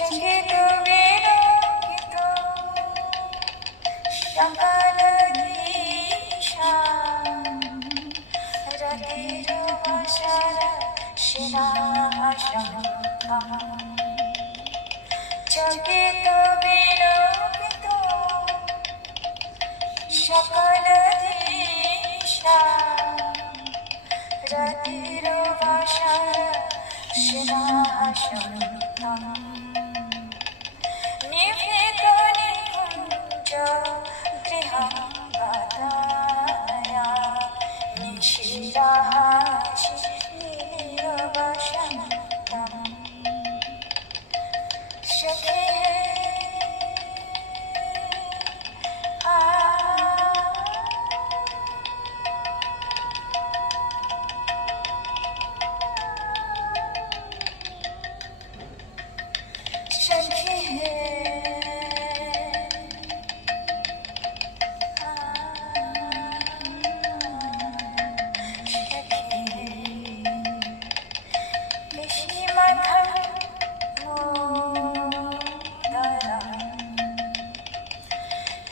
চকিত বিরকিত সকল দিশা রাতির বাসার সিংহাসন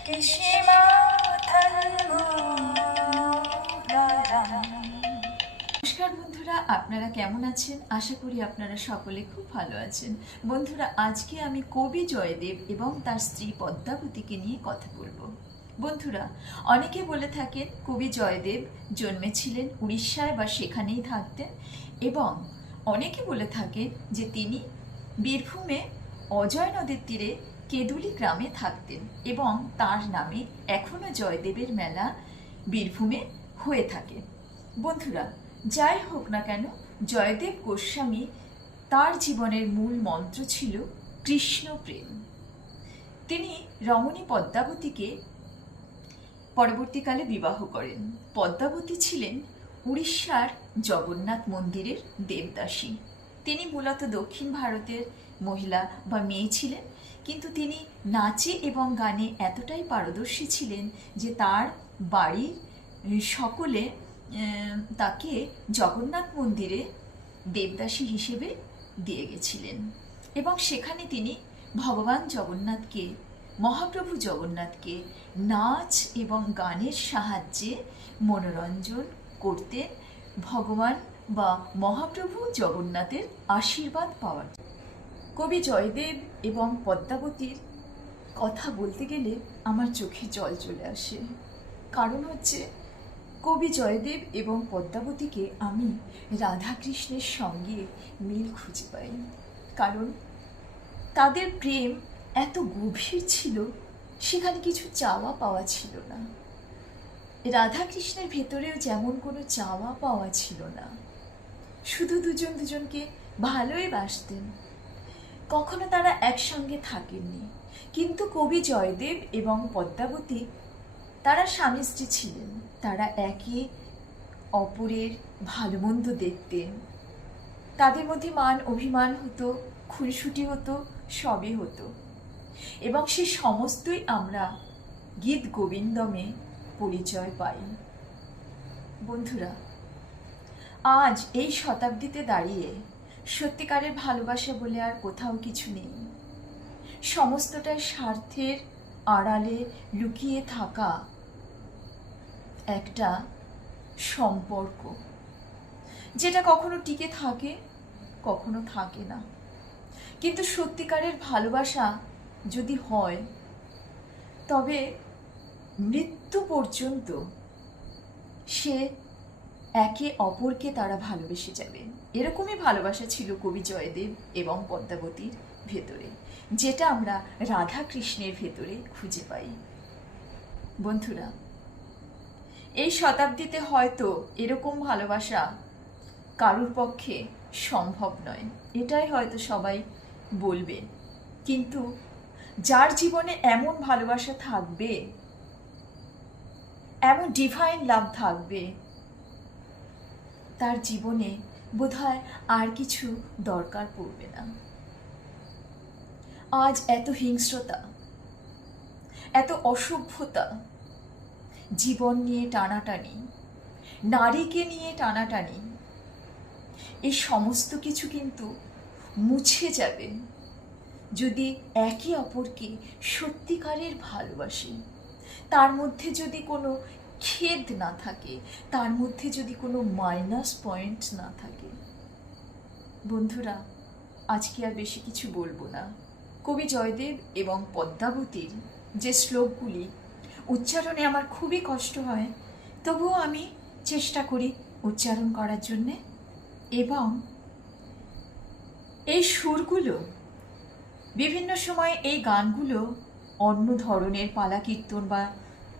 নমস্কার বন্ধুরা, আপনারা কেমন আছেন? আশা করি আপনারা সকলে খুব ভালো আছেন। বন্ধুরা, আজকে আমি কবি জয়দেব এবং তার স্ত্রী পদ্মাবতীকে নিয়ে কথা বলব। বন্ধুরা, অনেকে বলে থাকেন কবি জয়দেব জন্মেছিলেন উড়িষ্যায় বা সেখানেই থাকতেন এবং অনেকে বলে থাকেন যে তিনি বীরভূমে অজয় নদীর তীরে কেদুলি গ্রামে থাকতেন এবং তার নামে এখনও জয়দেবের মেলা বীরভূমে হয়ে থাকে। বন্ধুরা, যাই হোক না কেন, জয়দেব গোস্বামী তার জীবনের মূল মন্ত্র ছিল কৃষ্ণ প্রেম। তিনি রমণী পদ্মাবতীকে পরবর্তীকালে বিবাহ করেন। পদ্মাবতী ছিলেন উড়িষ্যার জগন্নাথ মন্দিরের দেবদাসী। তিনি মূলত দক্ষিণ ভারতের মহিলা বা মেয়ে ছিলেন। কিন্তু তিনি নাচে এবং গানে এতটাই পারদর্শী ছিলেন যে তার বাড়ির সকলে তাকে জগন্নাথ মন্দিরে দেবদাসী হিসেবে দিয়ে গেছিলেন এবং সেখানে তিনি ভগবান জগন্নাথকে, মহাপ্রভু জগন্নাথকে নাচ এবং গানের সাহায্যে মনোরঞ্জন করতেন ভগবান বা মহাপ্রভু জগন্নাথের আশীর্বাদ পাওয়ার। কবি জয়দেব এবং পদ্মাবতীর কথা বলতে গেলে আমার চোখে জল চলে আসে। কারণ হচ্ছে, কবি জয়দেব এবং পদ্মাবতীকে আমি রাধাকৃষ্ণের সঙ্গে মিল খুঁজে পাই। কারণ তাদের প্রেম এত গভীর ছিল, সেখানে কিছু চাওয়া পাওয়া ছিল না। রাধাকৃষ্ণের ভেতরেও যেমন কোনো চাওয়া পাওয়া ছিল না। শুধু দুজন দুজনকে ভালোই বাসতেন। কখনো তারা একসঙ্গে থাকেননি। কিন্তু কবি জয়দেব এবং পদ্মাবতী তারা স্বামী স্ত্রী ছিলেন। তারা একে অপরের ভালো মন্দ দেখতেন তাদের মধ্যে মান, অভিমান হতো, খুনসুটি হতো, সবই হতো। এবং সে সমস্তই আমরা গীত গোবিন্দমে পরিচয় পাই। বন্ধুরা, আজ এই শতাব্দীতে দাঁড়িয়ে সত্যিকারের ভালোবাসা বলে আর কোথাও কিছু নেই। সমস্তটাই স্বার্থের আড়ালে লুকিয়ে থাকা একটা সম্পর্ক, যেটা কখনো টিকে থাকে, কখনো থাকে না। কিন্তু সত্যিকারের ভালোবাসা যদি হয়, তবে মৃত্যু পর্যন্ত সে একে অপরকে তারা ভালোবেসে যাবে। এরকমই ভালোবাসা ছিল কবি জয়দেব এবং পদ্মাবতীর ভেতরে, যেটা আমরা রাধা কৃষ্ণের ভেতরে খুঁজে পাই। বন্ধুরা, এই শতাব্দীতে হয়তো এরকম ভালোবাসা কারুর পক্ষে সম্ভব নয়, এটাই হয়তো সবাই বলবে। কিন্তু যার জীবনে এমন ভালোবাসা থাকবে, এমন ডিভাইন লাভ থাকবে, তার জীবনে বোধহয় আর কিছু দরকার পড়বে না। আজ এত হিংস্রতা, এত অসভ্যতা, জীবন নিয়ে টানাটানি, নারীকে নিয়ে টানাটানি এই সমস্ত কিছু কিন্তু মুছে যাবে যদি একে অপরকে সত্যিকারের ভালোবাসে। তার মধ্যে যদি কোনো খেদ না থাকে, তার মধ্যে যদি কোনো মাইনাস পয়েন্ট না থাকে। বন্ধুরা, আজকে আর বেশি কিছু বলব না। কবি জয়দেব এবং পদ্মাবতীর যে শ্লোকগুলি উচ্চারণে আমার খুবই কষ্ট হয়, তবুও আমি চেষ্টা করি উচ্চারণ করার জন্যে। এবং এই সুরগুলো, বিভিন্ন সময় এই গানগুলো অন্য ধরনের পালা কীর্তন বা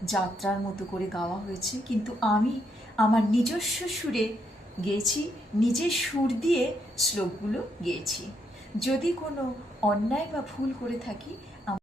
যাত্রার মতো করে গাওয়া হয়েছে। কিন্তু আমি আমার নিজস্ব সুরে গেয়েছি, নিজের সুর দিয়ে শ্লোকগুলো গেয়েছি। যদি কোনো অন্যায় বা ভুল করে থাকি